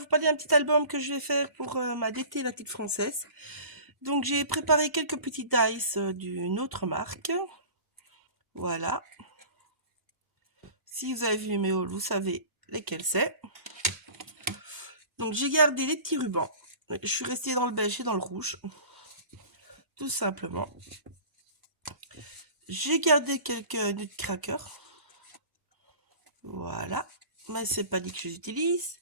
vous parler d'un petit album que je vais faire pour ma DT, la petite française. Donc j'ai préparé quelques petits dice d'une autre marque. Voilà. Si vous avez vu mes hauls, vous savez lesquels c'est. Donc j'ai gardé les petits rubans. Je suis restée dans le beige et dans le rouge. Tout simplement. J'ai gardé quelques nutcrackers. Voilà. Mais c'est pas dit que je les utilise.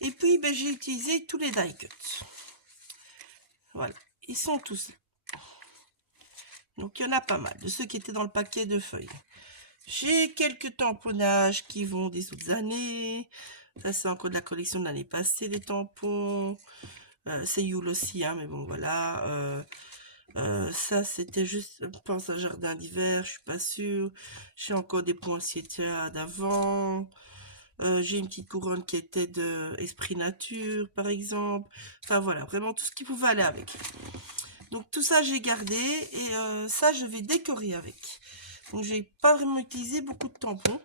Et puis ben, j'ai utilisé tous les die cuts. Voilà. Ils sont tous là. Donc il y en a pas mal de ceux qui étaient dans le paquet de feuilles. J'ai quelques tamponnages qui vont des autres années. Ça c'est encore de la collection de l'année passée, les tampons. C'est Yule aussi, hein, mais bon voilà. Ça c'était juste, je pense, un jardin d'hiver, je suis pas sûre. J'ai encore des poinsettias d'avant. J'ai une petite couronne qui était de Esprit Nature, par exemple. Enfin voilà, vraiment tout ce qui pouvait aller avec. Donc tout ça j'ai gardé et ça je vais décorer avec. Donc j'ai pas vraiment utilisé beaucoup de tampons.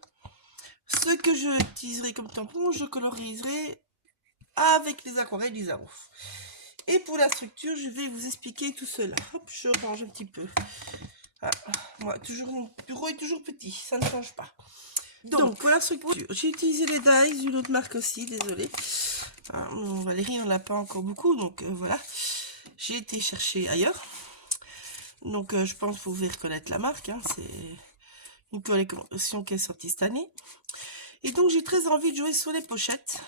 Ce que je utiliserai comme tampon, je coloriserai avec les aquarelles d'Isarouf. Et pour la structure, je vais vous expliquer tout cela. Hop, je range un petit peu. Ah, moi, toujours, mon bureau est toujours petit, ça ne change pas. Donc pour la structure, j'ai utilisé les dies d'une autre marque aussi, désolé. Ah, Valérie, on n'a pas encore beaucoup, donc voilà. J'ai été chercher ailleurs. Donc je pense que vous pouvez reconnaître la marque, hein, c'est une collection qui est sortie cette année. Et donc j'ai très envie de jouer sur les pochettes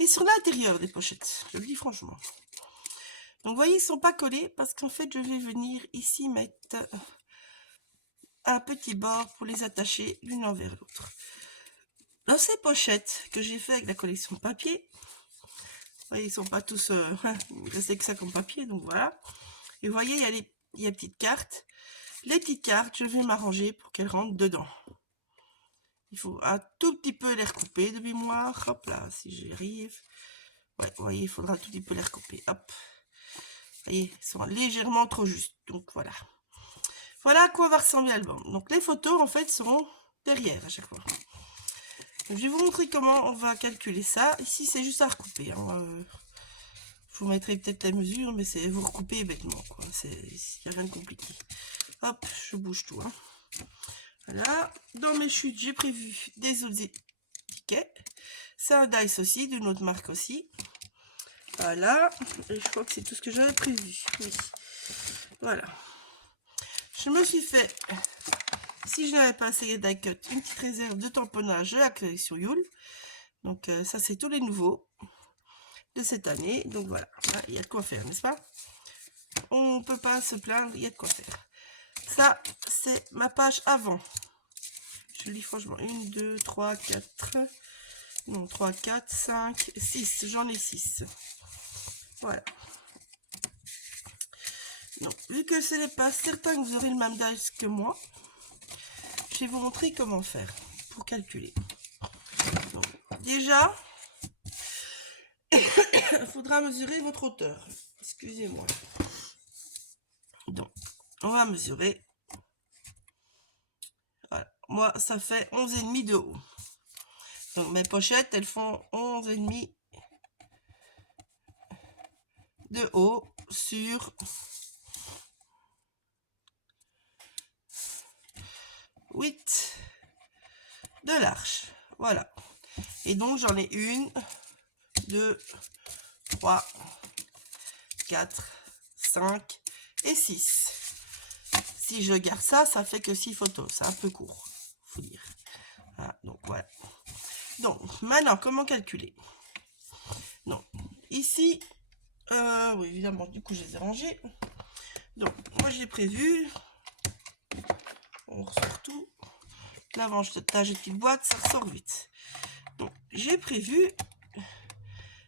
et sur l'intérieur des pochettes, je le dis franchement. Donc vous voyez, ils ne sont pas collés parce qu'en fait je vais venir ici mettre un petit bord pour les attacher l'une envers l'autre. Dans ces pochettes que j'ai fait avec la collection papier, vous voyez, ils sont pas tous, il restait que ça comme papier, donc voilà. Et vous voyez, il y a des petites cartes. Les petites cartes, je vais m'arranger pour qu'elles rentrent dedans. Il faut un tout petit peu les recouper de mémoire. Hop là, si j'y arrive. Ouais, vous voyez, il faudra un tout petit peu les recouper. Hop. Vous voyez, ils sont légèrement trop justes. Donc voilà. Voilà à quoi va ressembler l'album. Donc les photos, en fait, seront derrière à chaque fois. Donc, je vais vous montrer comment on va calculer ça. Ici, c'est juste à recouper. Hein. Je vous mettrai peut-être la mesure, mais c'est vous recouper bêtement, quoi. Il n'y a rien de compliqué. Hop, je bouge tout. Hein. Voilà. Dans mes chutes, j'ai prévu des autres étiquettes. C'est un dice aussi, d'une autre marque aussi. Voilà. Et je crois que c'est tout ce que j'avais prévu. Oui. Voilà. Je me suis fait, si je n'avais pas essayé die cut, une petite réserve de tamponnage de la collection Yule. Donc ça, c'est tous les nouveaux de cette année. Donc voilà, il y a de quoi faire, n'est-ce pas? On ne peut pas se plaindre, il y a de quoi faire. Ça, c'est ma page avant. Je lis franchement 1, 2, 3, 4, non, 3, 4, 5, 6. J'en ai 6. Voilà. Donc, vu que ce n'est pas certain que vous aurez le même dice que moi, je vais vous montrer comment faire pour calculer. Donc, déjà, il faudra mesurer votre hauteur. Excusez-moi. Donc, on va mesurer. Voilà. Moi, ça fait 11,5 de haut. Donc, mes pochettes, elles font 11,5 de haut sur 8 de large. Voilà. Et donc, j'en ai 1, 2, 3, 4, 5 et 6. Si je garde ça, ça fait que 6 photos. C'est un peu court, faut dire. Ah, donc, voilà. Donc, maintenant, comment calculer? Donc, ici, oui, évidemment, du coup, je les ai rangés. Donc, moi, j'ai prévu, on ressort tout. L'avant, je tâche de petite boîte, ça ressort vite. Donc, j'ai prévu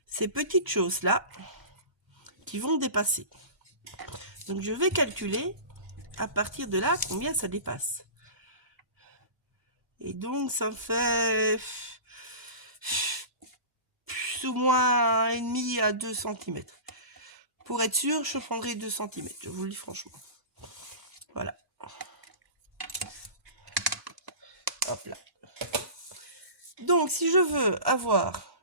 ces petites choses-là qui vont dépasser. Donc, je vais calculer à partir de là combien ça dépasse. Et donc, ça me fait plus ou moins 1,5 à 2 cm. Pour être sûr, je prendrai 2 cm, je vous le dis franchement. Voilà. Hop là. Donc, si je veux avoir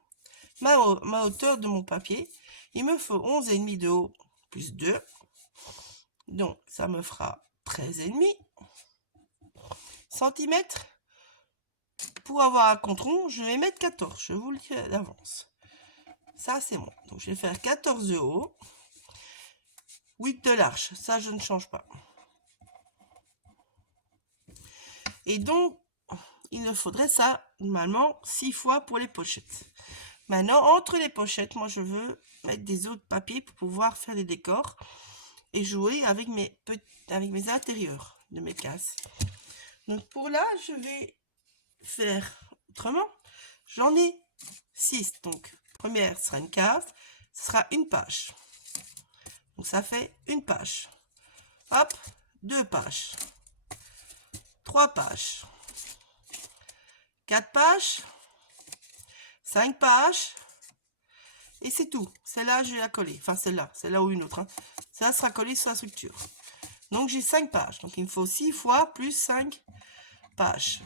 ma hauteur de mon papier. Il me faut 11,5 de haut plus 2. Donc, ça me fera 13,5 cm. Pour avoir un contour, je vais mettre 14. Je vous le dis d'avance. Ça, c'est bon. Donc, je vais faire 14 de haut. 8 de large. Ça, je ne change pas. Et donc, il me faudrait ça, normalement, 6 fois pour les pochettes. Maintenant, entre les pochettes, moi, je veux mettre des autres papiers pour pouvoir faire des décors et jouer avec mes intérieurs de mes cases. Donc, pour là, je vais faire autrement. J'en ai 6. Donc, première sera une case, ce sera une page. Donc, ça fait une page. Hop, 2 pages. 3 pages. 4 pages. 5 pages. Et c'est tout. Celle-là, je vais la coller. Enfin, celle-là ou une autre. Hein. Ça sera collé sur la structure. Donc, j'ai 5 pages. Donc, il me faut 6 fois plus 5 pages.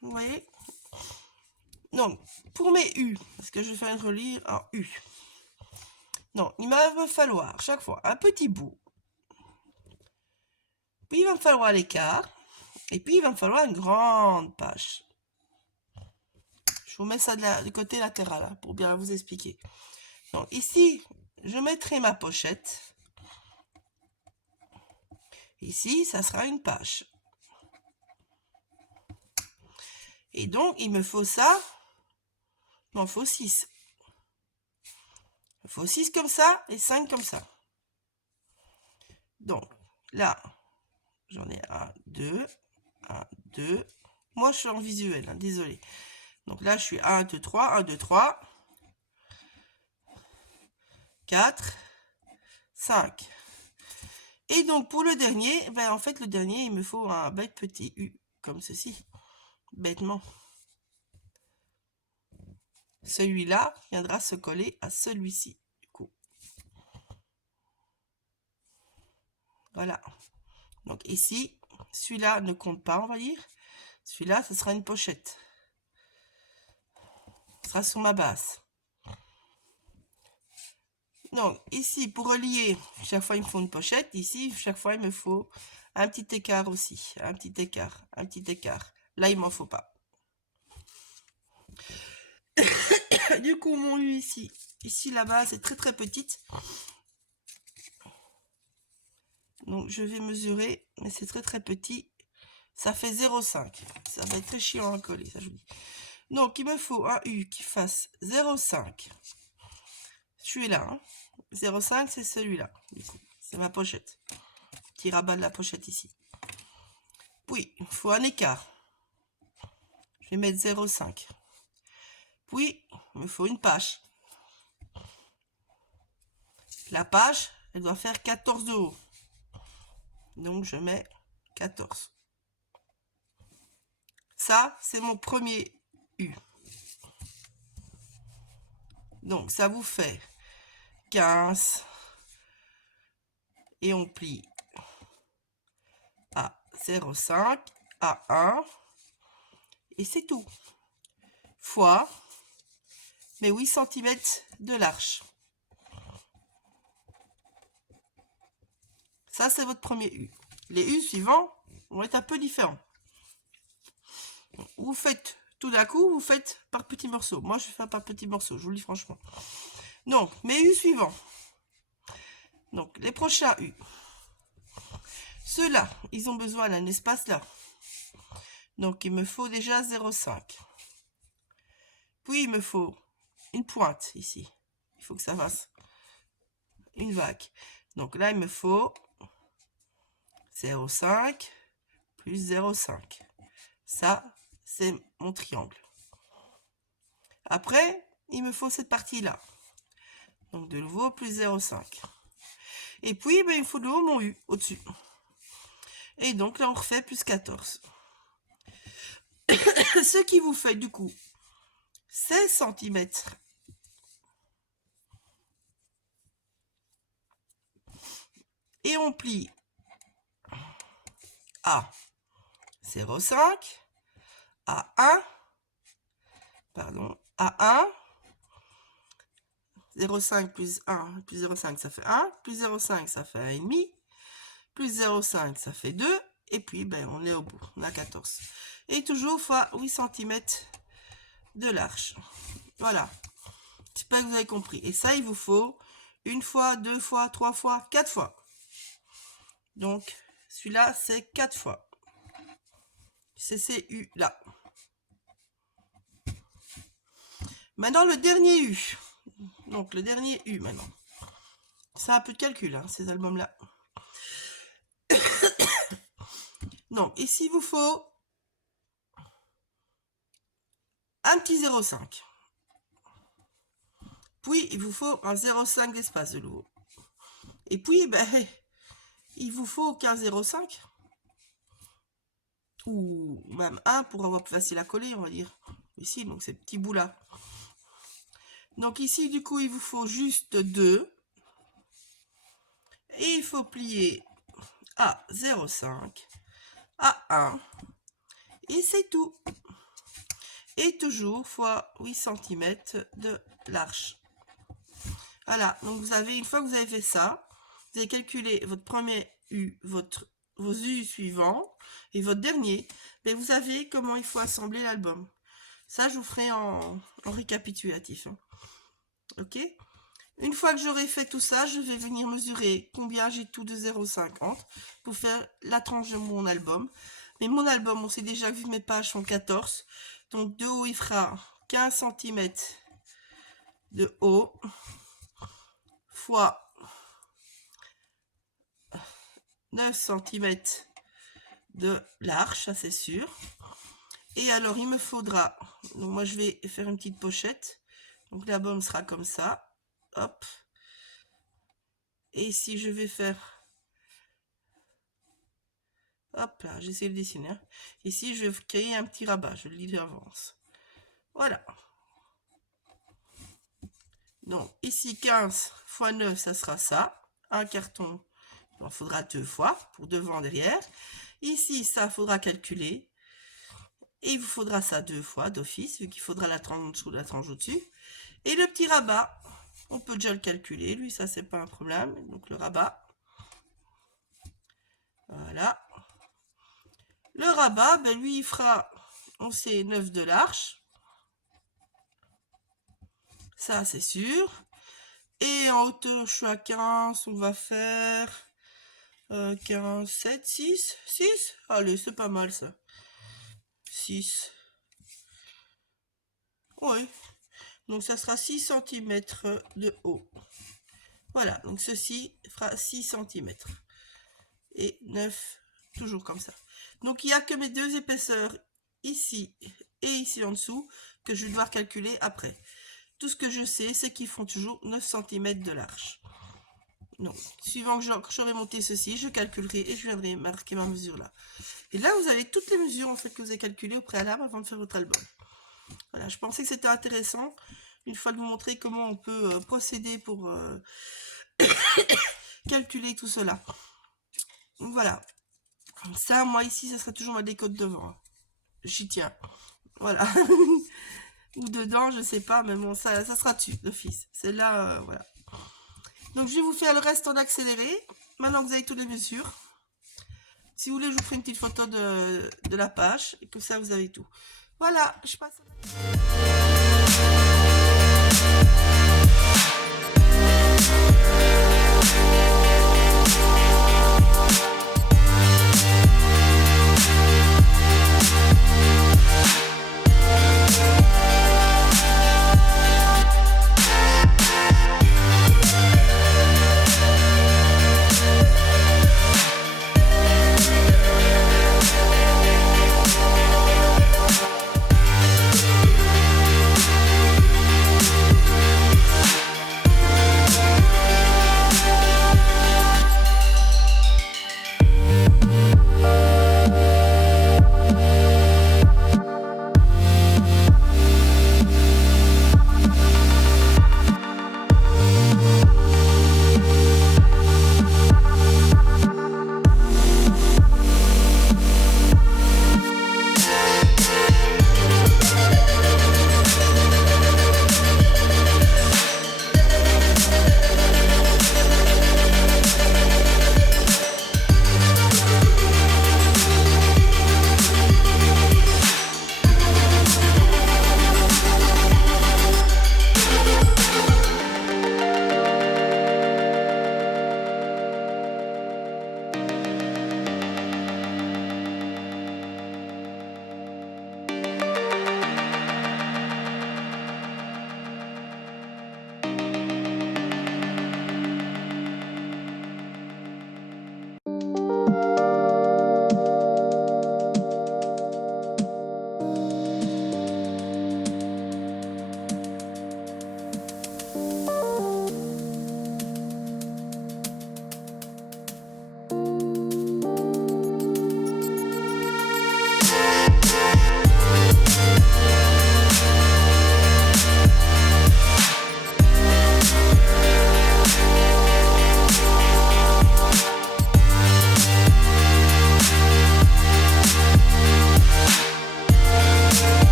Vous voyez? Donc, pour mes U, parce que je vais faire relire en U. Donc, il va me falloir chaque fois un petit bout. Puis, il va me falloir l'écart. Et puis, il va me falloir une grande page. Je vous mets ça du côté latéral là, pour bien vous expliquer. Donc, ici, je mettrai ma pochette. Ici, ça sera une page. Et donc, il me faut ça. Il m'en faut 6. Il faut 6 comme ça et 5 comme ça. Donc, là, j'en ai 1, 2, 1, 2. Moi, je suis en visuel, hein, désolé. Donc là, je suis 1, 2, 3, 1, 2, 3, 4, 5. Et donc, pour le dernier, ben, en fait, le dernier, il me faut un bête petit U, comme ceci. Bêtement. Celui-là viendra se coller à celui-ci, du coup. Voilà. Donc ici, celui-là ne compte pas, on va dire. Celui-là, ce sera une pochette. Ce sera sur ma base. Donc ici, pour relier, chaque fois il me faut une pochette. Ici, chaque fois il me faut un petit écart aussi. Un petit écart, un petit écart. Là, il m'en faut pas. Du coup, mon U ici. Ici, la base est très très petite. Donc je vais mesurer, mais c'est très très petit. Ça fait 0,5. Ça va être très chiant à coller, ça je vous dis. Donc il me faut un U qui fasse 0,5. Celui-là, hein. 0,5 c'est celui-là. Du coup, c'est ma pochette. Petit rabat de la pochette ici. Puis, il faut un écart. Je vais mettre 0,5. Puis, il me faut une page. La page, elle doit faire 14 de haut. Donc, je mets 14. Ça, c'est mon premier U. Donc, ça vous fait 15. Et on plie à 0,5, à 1. Et c'est tout. Fois mes 8 cm de large. Ça, c'est votre premier U. Les U suivants vont être un peu différents. Vous faites tout d'un coup, vous faites par petits morceaux. Moi, je fais par petits morceaux, je vous le dis franchement. Donc, mes U suivants. Donc, les prochains U. Ceux-là, ils ont besoin d'un espace là. Donc, il me faut déjà 0,5. Puis, il me faut une pointe ici. Il faut que ça fasse une vague. Donc là, il me faut 0,5 plus 0,5. Ça, c'est mon triangle. Après, il me faut cette partie-là. Donc de nouveau, plus 0,5. Et puis, ben, il me faut de nouveau mon U au-dessus. Et donc là, on refait plus 14. Ce qui vous fait du coup 16 cm. Et on plie à 0,5, A1, pardon, A1, 0,5 plus 1, plus 0,5 ça fait 1, plus 0,5 ça fait 1,5, plus 0,5 ça fait 2, et puis ben, on est au bout, on a 14. Et toujours fois 8 cm de large. Voilà, j'espère que vous avez compris. Et ça, il vous faut une fois, 2 fois, 3 fois, 4 fois. Donc, celui-là, c'est 4 fois. C'est ces U là. Maintenant, le dernier U. Donc, le dernier U maintenant. C'est un peu de calcul, hein, ces albums-là. Donc, ici, il vous faut un petit 0,5. Puis, il vous faut un 0,5 d'espace de nouveau. Et puis, ben, il vous faut qu'un 0,5. Ou même 1 pour avoir plus facile à coller, on va dire. Ici, donc ces petits bouts-là. Donc ici, du coup, il vous faut juste 2. Et il faut plier à 0,5, à 1. Et c'est tout. Et toujours fois 8 cm de large. Voilà, donc vous avez, une fois que vous avez fait ça, vous avez calculé votre premier U, vos U suivants et votre dernier, mais vous savez comment il faut assembler l'album. Ça, je vous ferai en récapitulatif. Hein. Ok? Une fois que j'aurai fait tout ça, je vais venir mesurer combien j'ai tout de 0,50 pour faire la tranche de mon album. Mais mon album, on sait déjà que mes pages sont 14. Donc de haut, il fera 15 cm de haut fois 9 cm de large, ça c'est sûr. Et alors, il me faudra... Donc moi, je vais faire une petite pochette. Donc l'album sera comme ça. Hop. Et ici, je vais faire... Hop là, j'essaie de dessiner. Hein. Ici, je vais créer un petit rabat. Je le lis d'avance. Voilà. Donc, ici, 15 x 9, ça sera ça. Un carton, il en faudra 2 fois, pour devant, derrière. Ici, ça, faudra calculer. Et il vous faudra ça 2 fois d'office, vu qu'il faudra la tranche en dessous, la tranche au-dessus. Et le petit rabat, on peut déjà le calculer. Lui, ça, c'est pas un problème. Donc, le rabat. Voilà. Le rabat, ben, lui, il fera, on sait, 9 de large. Ça, c'est sûr. Et en hauteur, je suis à 15. On va faire 15, 7, 6, 6. Allez, c'est pas mal, ça. 6. Oui. Donc, ça sera 6 cm de haut. Voilà. Donc, ceci fera 6 cm. Et 9, toujours comme ça. Donc, il n'y a que mes deux épaisseurs ici et ici en dessous que je vais devoir calculer après. Tout ce que je sais, c'est qu'ils font toujours 9 cm de large. Donc, suivant que j'aurai monté ceci, je calculerai et je viendrai marquer ma mesure là. Et là, vous avez toutes les mesures en fait que vous avez calculées au préalable avant de faire votre album. Voilà, je pensais que c'était intéressant, une fois de vous montrer comment on peut procéder pour calculer tout cela. Donc voilà. Ça, moi ici, ça sera toujours ma déco de devant. J'y tiens. Voilà. Ou dedans, je sais pas, mais bon, ça sera dessus, d'office. C'est là, voilà. Donc, je vais vous faire le reste en accéléré. Maintenant que vous avez toutes les mesures. Si vous voulez, je vous ferai une petite photo de la page. Et comme ça, vous avez tout. Voilà, je passe...